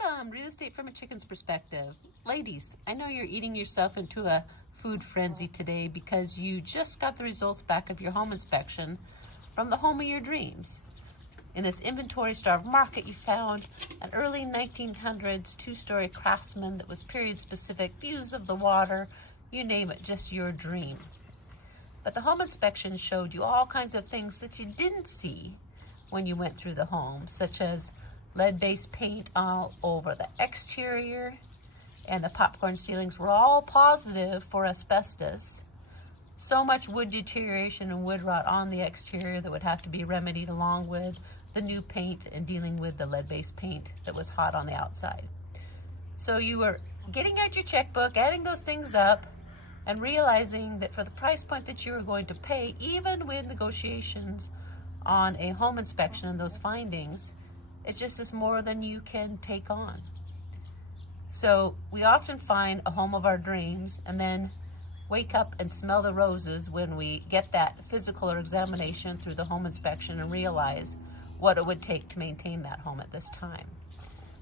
Welcome, Real Estate from a Chicken's Perspective. Ladies, I know you're eating yourself into a food frenzy today because you just got the results back of your home inspection from the home of your dreams. In this inventory-starved market, you found an early 1900s two-story Craftsman that was period-specific, views of the water, you name it, just your dream. But the home inspection showed you all kinds of things that you didn't see when you went through the home, such as lead-based paint all over the exterior, and the popcorn ceilings were all positive for asbestos. So much wood deterioration and wood rot on the exterior that would have to be remedied, along with the new paint and dealing with the lead-based paint that was hot on the outside. So you were getting out your checkbook, adding those things up, and realizing that for the price point that you were going to pay, even with negotiations on a home inspection and those findings, it just is more than you can take on. So we often find a home of our dreams and then wake up and smell the roses when we get that physical or examination through the home inspection and realize what it would take to maintain that home at this time.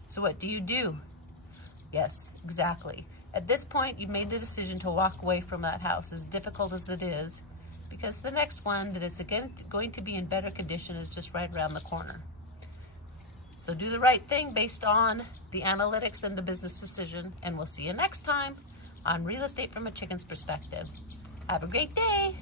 So what do? Yes, exactly. At this point, you've made the decision to walk away from that house, as difficult as it is, because the next one that is again going to be in better condition is just right around the corner. So do the right thing based on the analytics and the business decision, and we'll see you next time on Real Estate from a Chicken's Perspective. Have a great day.